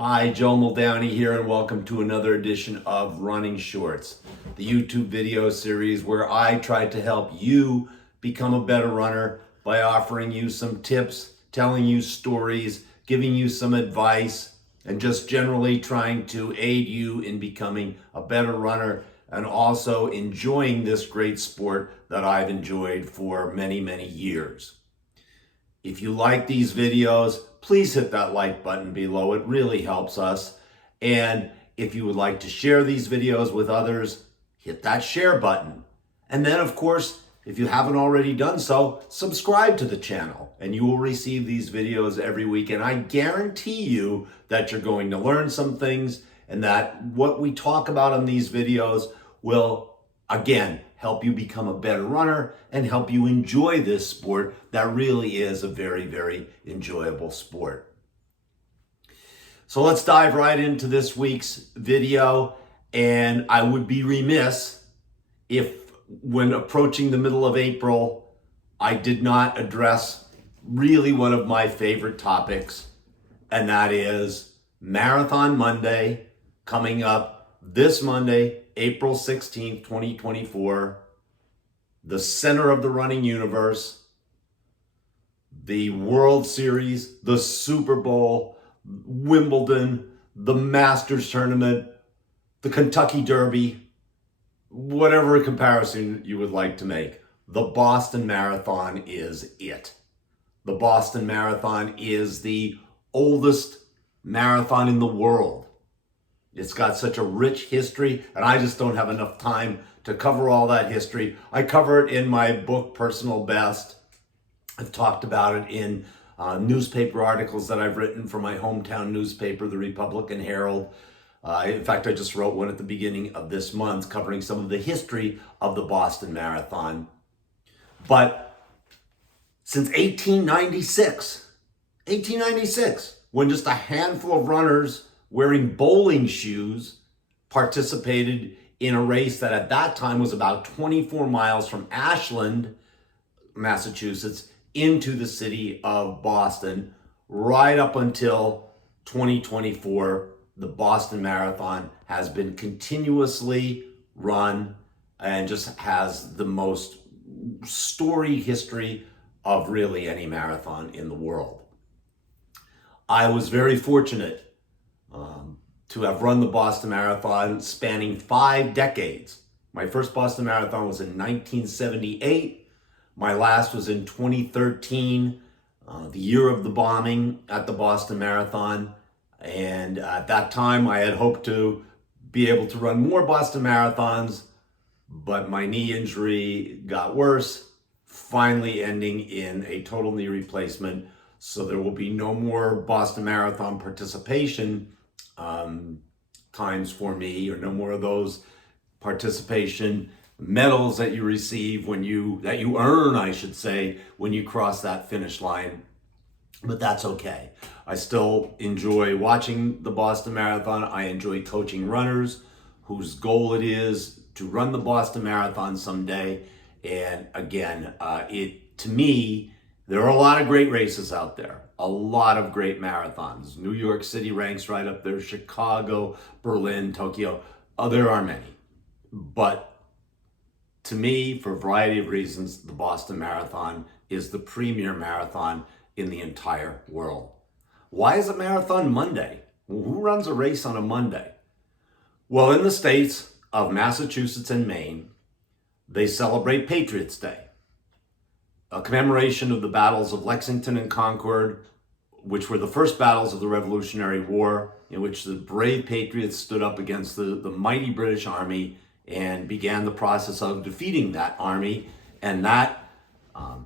Hi, Joe Muldowney here, and welcome to another edition of Running Shorts, the YouTube video series where I try to help you become a better runner by offering you some tips, telling you stories, giving you some advice, and just generally trying to aid you in becoming a better runner and also enjoying this great sport that I've enjoyed for many, many years. If you like these videos, please hit that like button below. It really helps us. And if you would like to share these videos with others, hit that share button. And then, of course, if you haven't already done so, subscribe to the channel and you will receive these videos every week. And I guarantee you that you're going to learn some things and that what we talk about on these videos will, again, help you become a better runner and help you enjoy this sport that really is a very, very enjoyable sport. So let's dive right into this week's video. And I would be remiss if, when approaching the middle of April, I did not address really one of my favorite topics, and that is Marathon Monday coming up this Monday, April 16th, 2024, the center of the running universe, the World Series, the Super Bowl, Wimbledon, the Masters Tournament, the Kentucky Derby, whatever comparison you would like to make. The Boston Marathon is it. The Boston Marathon is the oldest marathon in the world. It's got such a rich history, and I just don't have enough time to cover all that history. I cover it in my book, Personal Best. I've talked about it in newspaper articles that I've written for my hometown newspaper, the Republican Herald. In fact, I just wrote one at the beginning of this month covering some of the history of the Boston Marathon. But since 1896, when just a handful of runners wearing bowling shoes participated in a race that at that time was about 24 miles from Ashland, Massachusetts, into the city of Boston, right up until 2024, the Boston Marathon has been continuously run and just has the most storied history of really any marathon in the world. I was very fortunate to have run the Boston Marathon spanning 5 decades. My first Boston Marathon was in 1978. My last was in 2013, the year of the bombing at the Boston Marathon. And at that time, I had hoped to be able to run more Boston Marathons, but my knee injury got worse, finally ending in a total knee replacement. So there will be no more Boston Marathon participation times for me, or no more of those participation medals that you receive that you earn, I should say, when you cross that finish line. But that's okay. I still enjoy watching the Boston Marathon. I enjoy coaching runners whose goal it is to run the Boston Marathon someday. And again, to me, there are a lot of great races out there, a lot of great marathons. New York City ranks right up there, Chicago, Berlin, Tokyo. There are many. But to me, for a variety of reasons, the Boston Marathon is the premier marathon in the entire world. Why is it Marathon Monday? Well, who runs a race on a Monday? Well, in the states of Massachusetts and Maine, they celebrate Patriots Day, a commemoration of the battles of Lexington and Concord, which were the first battles of the Revolutionary War, in which the brave patriots stood up against the mighty British Army and began the process of defeating that army. And that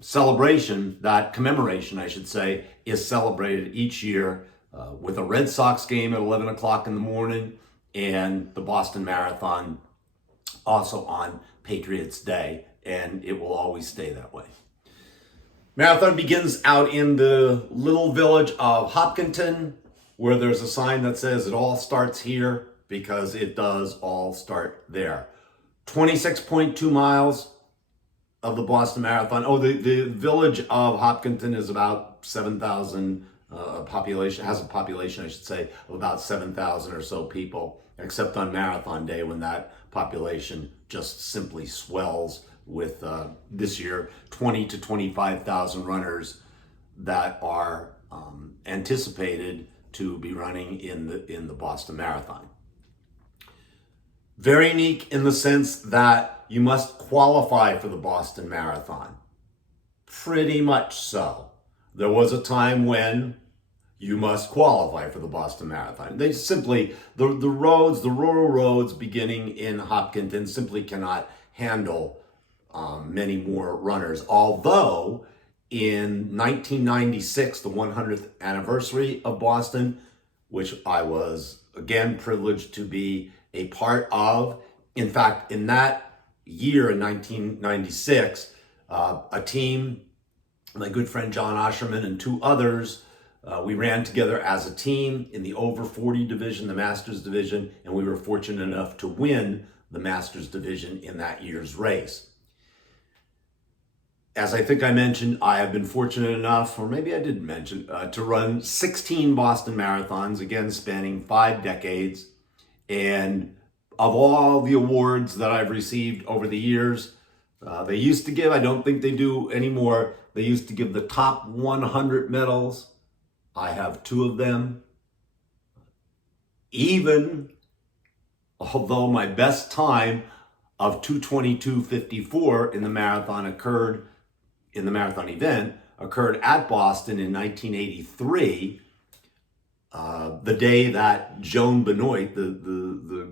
celebration, that commemoration, I should say, is celebrated each year with a Red Sox game at 11 o'clock in the morning and the Boston Marathon also on Patriots Day, and it will always stay that way. Marathon begins out in the little village of Hopkinton, where there's a sign that says it all starts here, because it does all start there. 26.2 miles of the Boston Marathon. Oh, the village of Hopkinton is about 7,000 has a population, I should say, of about 7,000 or so people, except on marathon day when that population just simply swells with this year 20 to 25,000 runners that are anticipated to be running in the Boston Marathon. Very unique in the sense that you must qualify for the Boston Marathon. Pretty much so. There was a time when you must qualify for the Boston Marathon. They simply, the rural roads beginning in Hopkinton simply cannot handle many more runners. Although in 1996, the 100th anniversary of Boston, which I was again privileged to be a part of. In fact, in that year in 1996, a team, my good friend John Osherman and two others, we ran together as a team in the over 40 division, the Masters division, and we were fortunate enough to win the Masters division in that year's race. As I think I mentioned, I have been fortunate enough, or maybe I didn't mention, to run 16 Boston Marathons, again spanning 5 decades. And of all the awards that I've received over the years, they used to give, I don't think they do anymore, they used to give the top 100 medals. I have 2 of them. Even although my best time of 2:22:54 in the marathon event occurred at Boston in 1983, the day that Joan Benoit, the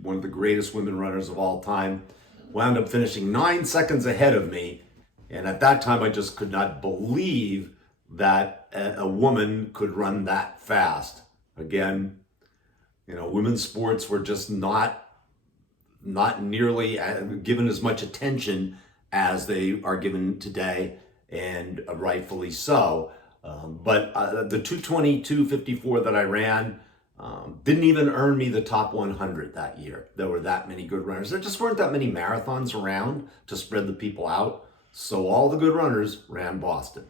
one of the greatest women runners of all time, wound up finishing 9 seconds ahead of me. And at that time, I just could not believe that a woman could run that fast. Again, women's sports were just not nearly given as much attention as they are given today, and rightfully so. But the 2:22:54 that I ran didn't even earn me the top 100 that year. There were that many good runners. There just weren't that many marathons around to spread the people out. So all the good runners ran Boston.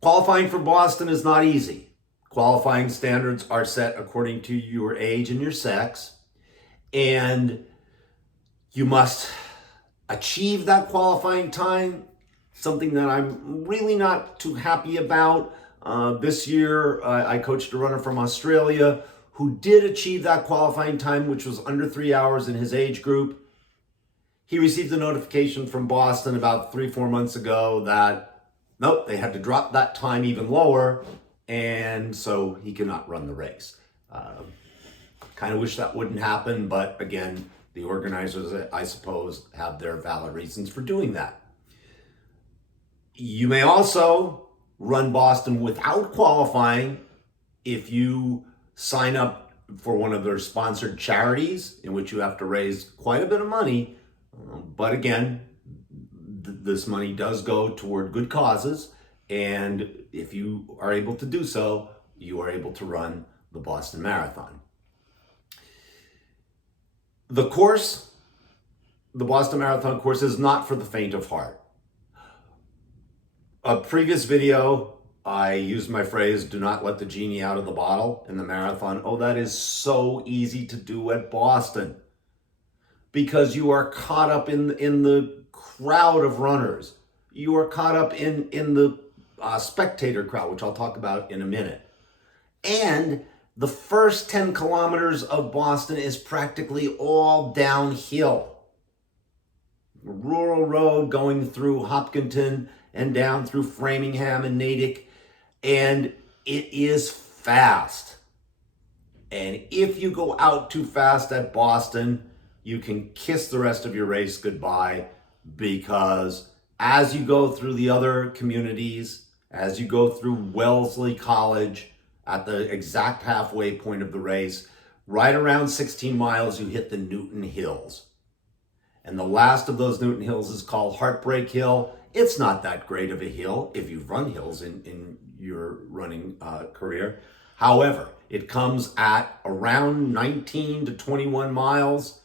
Qualifying for Boston is not easy. Qualifying standards are set according to your age and your sex, and you must achieve that qualifying time, something that I'm really not too happy about. This year, I coached a runner from Australia who did achieve that qualifying time, which was under 3 hours in his age group. He received a notification from Boston about 3-4 months ago that, nope, they had to drop that time even lower, and so he cannot run the race. Kind of wish that wouldn't happen, but again, the organizers, I suppose, have their valid reasons for doing that. You may also run Boston without qualifying if you sign up for one of their sponsored charities, in which you have to raise quite a bit of money. But again, this money does go toward good causes, and if you are able to do so, you are able to run the Boston Marathon. The course, the Boston Marathon course, is not for the faint of heart. A previous video, I used my phrase, do not let the genie out of the bottle in the marathon. Oh, that is so easy to do at Boston, because you are caught up in the crowd of runners. You are caught up in the spectator crowd, which I'll talk about in a minute. And the first 10 kilometers of Boston is practically all downhill. Rural road going through Hopkinton and down through Framingham and Natick, and it is fast. And if you go out too fast at Boston, you can kiss the rest of your race goodbye, because as you go through the other communities, as you go through Wellesley College at the exact halfway point of the race, right around 16 miles, you hit the Newton Hills. And the last of those Newton Hills is called Heartbreak Hill. It's not that great of a hill if you've run hills in your running career. However, it comes at around 19 to 21 miles.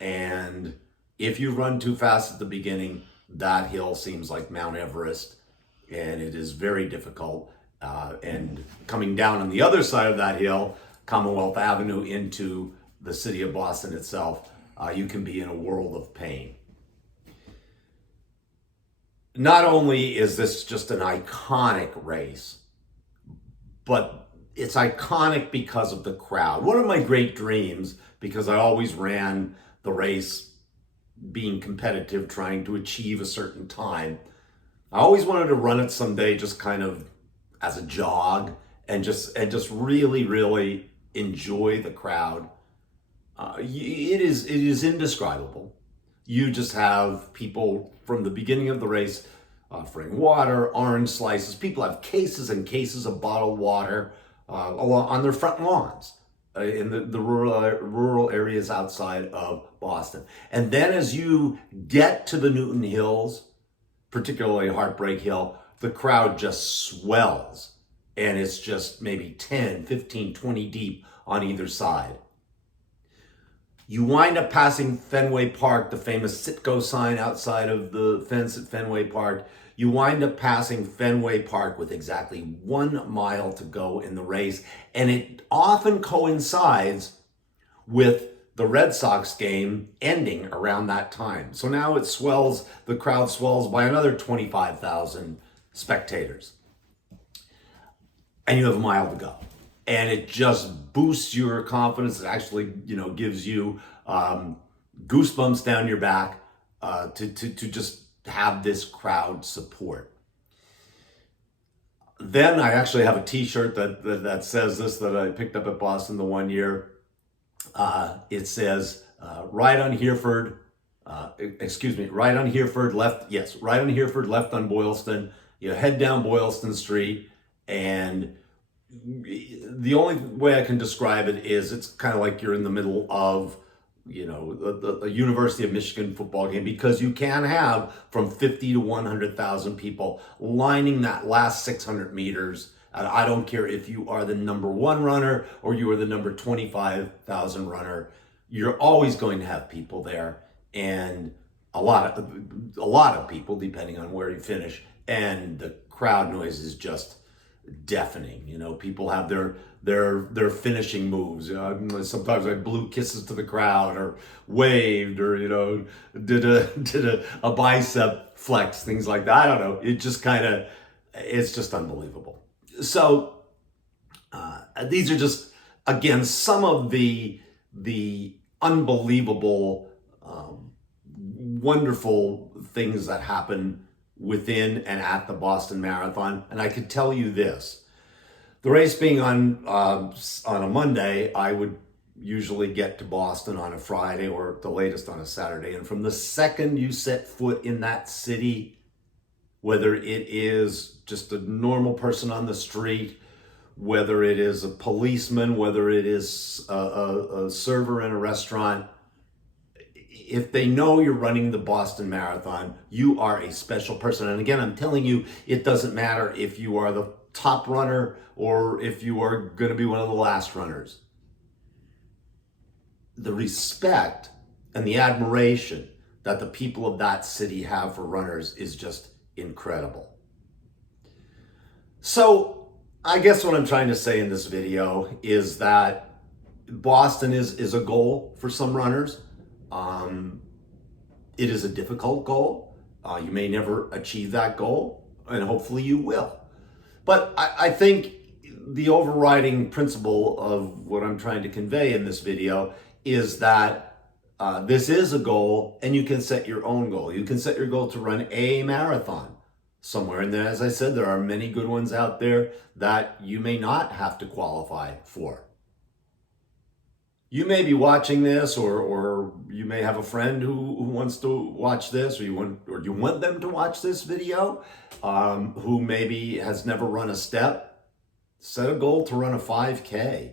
And if you run too fast at the beginning, that hill seems like Mount Everest, and it is very difficult and coming down on the other side of that hill, Commonwealth Avenue, into the city of Boston itself, you can be in a world of pain. Not only is this just an iconic race, but it's iconic because of the crowd. One of my great dreams, because I always ran the race being competitive, trying to achieve a certain time, I always wanted to run it someday just kind of as a jog and just really enjoy the crowd. It is indescribable. You just have people from the beginning of the race offering water, orange slices. People have cases and cases of bottled water on their front lawns in the rural areas outside of Boston. And then as you get to the Newton Hills, particularly Heartbreak Hill, the crowd just swells. And it's just maybe 10, 15, 20 deep on either side. You wind up passing Fenway Park, the famous Citgo sign outside of the fence at Fenway Park. You wind up passing Fenway Park with exactly 1 mile to go in the race. And it often coincides with the Red Sox game ending around that time. So now it swells, the crowd swells by another 25,000 spectators. And you have a mile to go. And it just boosts your confidence. It actually, gives you goosebumps down your back to just have this crowd support. Then I actually have a T-shirt that says this, that I picked up at Boston the one year. It says, right on Hereford, right on Hereford, left on Boylston. You head down Boylston Street, and the only way I can describe it is it's kind of like you're in the middle of, the University of Michigan football game, because you can have from 50 to 100,000 people lining that last 600 meters. And I don't care if you are the number 1 runner or you are the number 25,000 runner, you're always going to have people there, and a lot of people, depending on where you finish. And the crowd noise is just deafening. People have their finishing moves. Sometimes I blew kisses to the crowd, or waved, or did a bicep flex, things like that. I don't know. It's just unbelievable. So these are just, again, some of the unbelievable, wonderful things that happen within and at the Boston Marathon. And I could tell you this: the race being on a Monday, I would usually get to Boston on a Friday, or the latest on a Saturday. And from the second you set foot in that city, whether it is just a normal person on the street, whether it is a policeman, whether it is a server in a restaurant, if they know you're running the Boston Marathon, you are a special person. And again, I'm telling you, it doesn't matter if you are the top runner or if you are going to be one of the last runners. The respect and the admiration that the people of that city have for runners is just incredible. So I guess what I'm trying to say in this video is that Boston is a goal for some runners. It is a difficult goal. You may never achieve that goal, and hopefully you will. But I think the overriding principle of what I'm trying to convey in this video is that this is a goal, and you can set your own goal. You can set your goal to run a marathon somewhere. And then, as I said, there are many good ones out there that you may not have to qualify for. You may be watching this, or you may have a friend who wants to watch this, or you want them to watch this video, who maybe has never run a step. Set a goal to run a 5K,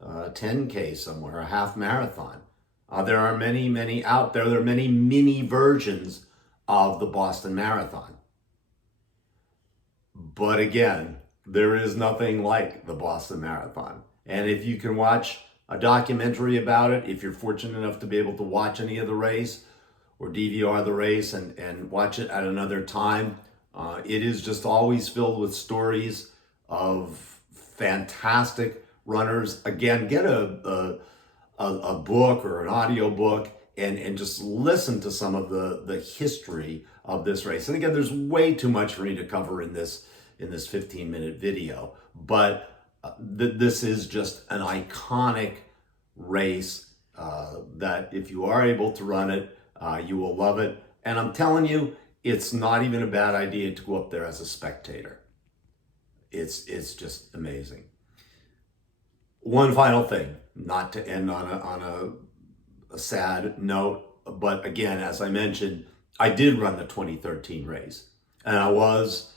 a 10K somewhere, a half marathon. There are many out there. There are many mini versions of the Boston Marathon. But again, there is nothing like the Boston Marathon. And if you can watch a documentary about it, if you're fortunate enough to be able to watch any of the race or DVR the race and watch it at another time, it is just always filled with stories of fantastic runners. Again, get a book or an audio book and just listen to some of the history of this race. And again, there's way too much for me to cover in this 15-minute video, but this is just an iconic race that if you are able to run it, you will love it. And I'm telling you, it's not even a bad idea to go up there as a spectator. It's just amazing. One final thing, not to end on a sad note, but again, as I mentioned, I did run the 2013 race, and I was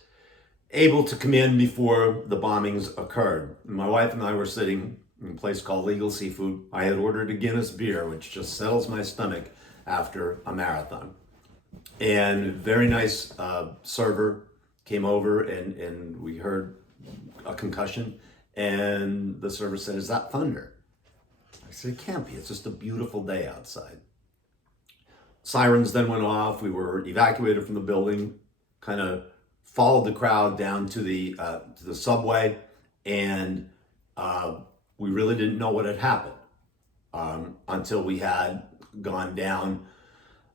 able to come in before the bombings occurred. My wife and I were sitting in a place called Legal Seafood. I had ordered a Guinness beer, which just settles my stomach after a marathon. And very nice server came over, and we heard a concussion, and the server said, "Is that thunder?" I said, "It can't be. It's just a beautiful day outside." Sirens then went off. We were evacuated from the building, kind of followed the crowd down to the subway, and we really didn't know what had happened until we had gone down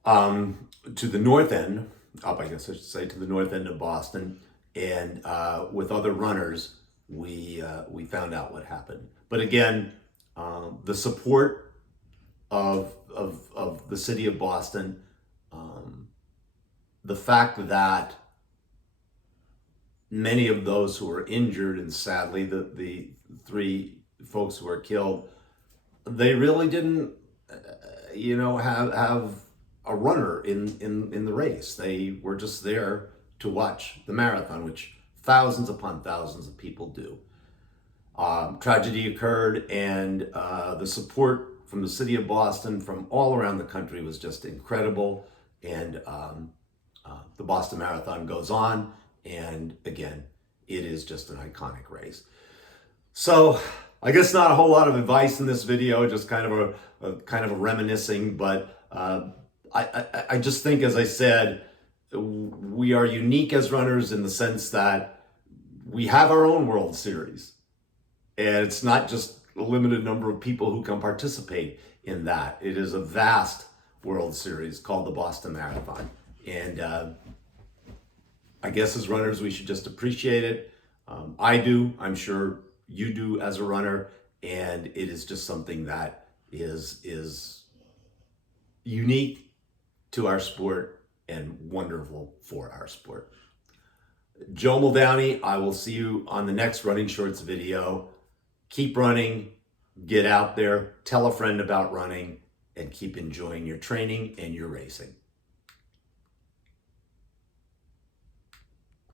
to the north end, up I guess I should say, to the north end of Boston, and with other runners, we found out what happened. But again, the support of the city of Boston, the fact that many of those who were injured, and sadly the 3 folks who were killed, they really didn't, have a runner in the race. They were just there to watch the marathon, which thousands upon thousands of people do. Tragedy occurred, and the support from the city of Boston, from all around the country, was just incredible. And the Boston Marathon goes on, and again, it is just an iconic race. So I guess not a whole lot of advice in this video, just kind of a reminiscing, but I just think, as I said, we are unique as runners in the sense that we have our own World Series. And it's not just a limited number of people who can participate in that. It is a vast World Series called the Boston Marathon. And I guess as runners, we should just appreciate it. I do. I'm sure you do as a runner. And it is just something that is unique to our sport and wonderful for our sport. Joe Muldowney, I will see you on the next Running Shorts video. Keep running, get out there, tell a friend about running, and keep enjoying your training and your racing.